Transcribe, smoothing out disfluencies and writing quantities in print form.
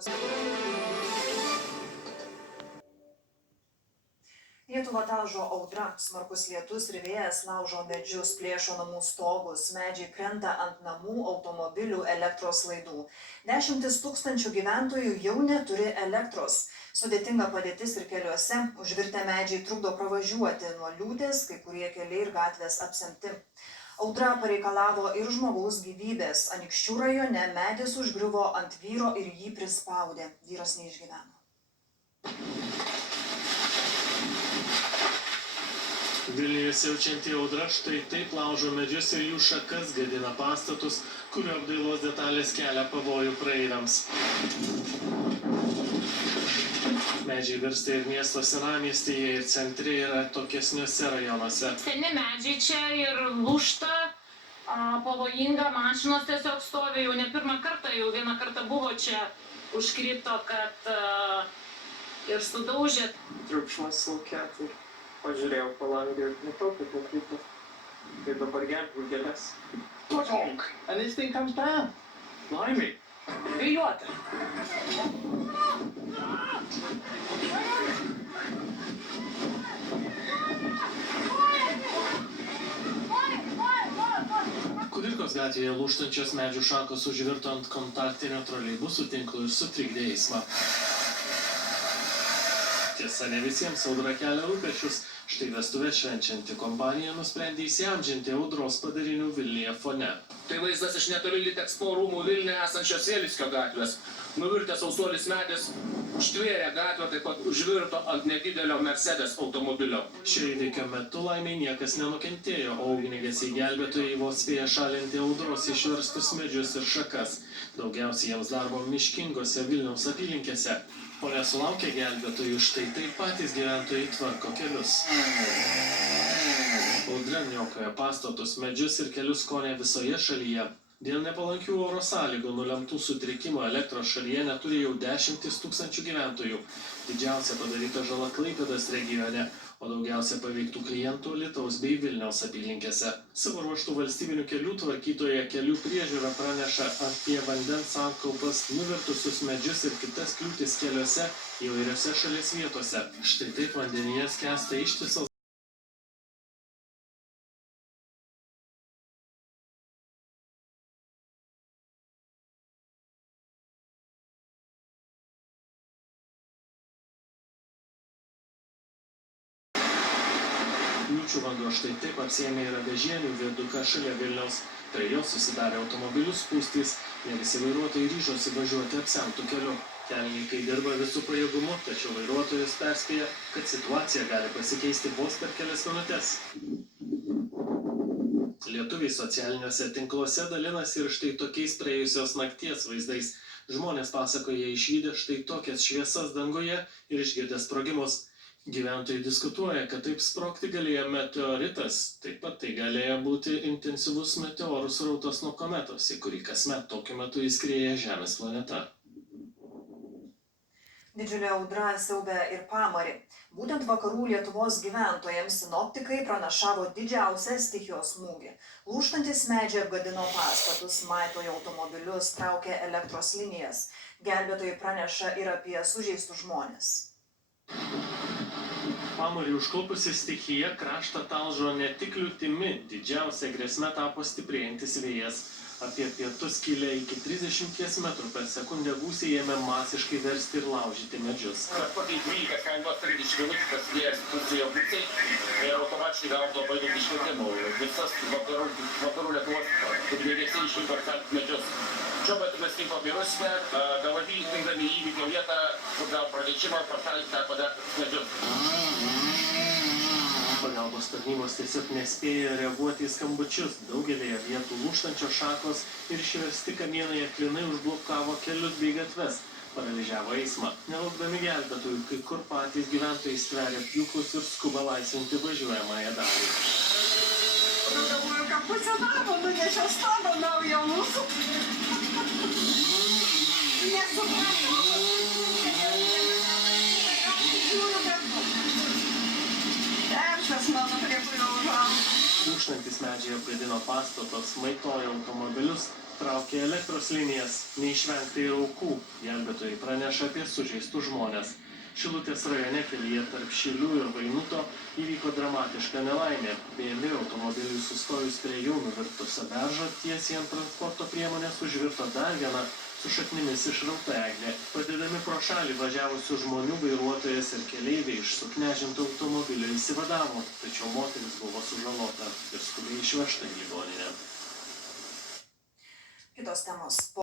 smarkus. Lietuvą talžo audra, smarkus lietus ir vėjas laužo medžius, plėšo namų stogus, medžiai krenta ant namų, automobilių, elektros laidų. 10 000 gyventojų jau neturi elektros. Sudėtinga padėtis ir keliuose, užvirtę medžiai trukdo pravažiuoti nuo liūtės, kai kurie keliai ir gatvės apsemti. Audra pareikalavo ir žmogaus gyvybės. Anykščių rajone medis užgriuvo ant vyro ir jį prispaudė. Vyras neišgyveno. Vilniuje siaučianti audra štai taip laužo medžius ir jų šakas, gadina pastatus, kurio apdailos detalės kelia pavojų praeiviams. Medžiai virsta ir miesto senamiestyje, ir centre, ir atokesniuose rajonuose. Seni medžiai čia ir lūžta, pavojinga, mašinos tiesiog stovi, jau ne pirmą kartą, jau vieną kartą buvo čia, užkrito, kad ir sudaužė. Triukšmas lauke, tai pažiūrėjau po langą ir matau, kad nukrito. Tai dabar gelbėjau gėles. Honk, and this thing comes down. Blimey. Vėjuota. Kudirkos gatvėje lūžtančios medžių šakos užvirto ant kontaktinio troleibusų tinklo ir sutrikdė eismą. Tiesa, ne visiems audra kelia rūpesčius. Štai vestuvės švenčianti kompanija nusprendė įsiamžinti audros padarinių Vilniuje fone. Tai vaizdas iš netoli Litexpo rūmų Vilniuje esančios Vėliskio gatvės. Nuvirtęs sausuolis medis užtvėrė gatvę, taip pat užvirto ant nedidelio Mercedes automobilio. Šio įvykio metu laimiai niekas nenukentėjo, o ugniagesiai gelbėtojai vos spėjo šalinti audros išverstus medžius ir šakas. Daugiausiai jiems darbo miškingose Vilniaus apylinkėse. O nesulaukę gelbėtojų, štai taip patys gyventojai tvarko kelius. Audra niokoja pastatus, medžius ir kelius kone visoje šalyje. Dėl nepalankių oro sąlygų nulemtų sutrikimų elektros šalyje neturi jau 10 000 gyventojų. Didžiausia padaryta žala Klaipėdos regione, o daugiausia paveiktų klientų Alytaus bei Vilniaus apylinkėse. Savo ruožtų valstybinių kelių tvarkytoje Kelių priežiūra praneša apie vandens sankaupas, nuvirtusius medžius ir kitas kliūtis keliuose įvairiose šalies vietose. Štai taip vandenyje skęsta ištisas. Liūčių vanduo štai taip apsėmė ir Avižienių viaduką šalia Vilniaus. Prie jo susidarė automobilių spūstys, ne visi vairuotojai ryžosi važiuoti apsemtų keliu. Kelininkai dirba visų pajėgumu, tačiau vairuotojas perspėja, kad situacija gali pasikeisti vos per kelias minutes. Lietuviai socialiniuose tinkluose dalinasi ir štai tokiais praėjusios nakties vaizdais. Žmonės pasakoja išvydę štai tokias šviesas danguje ir išgirdę sprogimus. Gyventojai diskutuoja, kad taip sprogti galėjo meteoritas, taip pat tai galėjo būti intensyvus meteorų srautas nuo kometos, į kurį kasmet tokiu metu įskrieja Žemės planeta. Didžiulė audra siaubė ir Pamarį. Būtent vakarų Lietuvos gyventojams sinoptikai pranašavo didžiausią stichijos smūgį. Lūžtantis medžiai apgadino pastatus, maitojo automobilius, traukė elektros linijas. Gelbėtojai praneša ir apie sužeistus žmones. Pamarį užklupusi stichija kraštą talžo ne tik liūtimi, didžiausia grėsme tapo stiprėjantis vėjas. Apie pietus kilę iki 30 metrų per sekundę gūsiai ėmė masiškai versti ir laužyti medžius. Kažkokiai 12 kainuos 30 minučių, kas vėjas pusėjo gūsiai ir automatiškai gavo labai daug iškvietimų. Visas vakarų Lietuvos ugniagesiai išvyko apsemti medžius. Šiuo metu mes vykom į Rusnę, galvijai rinkdami į įvykio vietą, gavo pranešimą pašalinti tą padartus medžius. Pagalbos tarnybos tiesiog nespėjo reaguoti į skambučius. Daugelėje vietų lūžtančios šakos ir išversti kamienai aklinai užblokavo kelius bei gatves, paralyžiavo eismą. Nelaukdami gelbėtojų, kai kur patys gyventojai stveria pjūklus ir skuba laisvinti važiuojamąją dalį. Galvoju, kad pusę darbo nunešė stogą naują mūsų. Nesupratau. Žiūriu, kad Emšas mano prie kurio užaugo. Lūžtantis medžiai apgadino pastatus, maitojo automobilius, traukė elektros linijas, neišvengta ir aukų. Gelbėtojai praneša apie sužeistus žmones. Šilutės rajone kelyje tarp Šilių ir Vainuto įvyko dramatiška nelaimė. BMW automobiliui sustojus prie jau nuvirtusio beržo tiesiai ant transporto priemonės užvirto dar viena su šaknimis išrauta eglė. Padedami pro šalį važiavusių žmonių vairuotojas ir keleiviai iš suknežinto automobilio įsivadavo, tačiau moteris buvo sužalota ir skubiai išvežta į ligoninę. Kitos temos.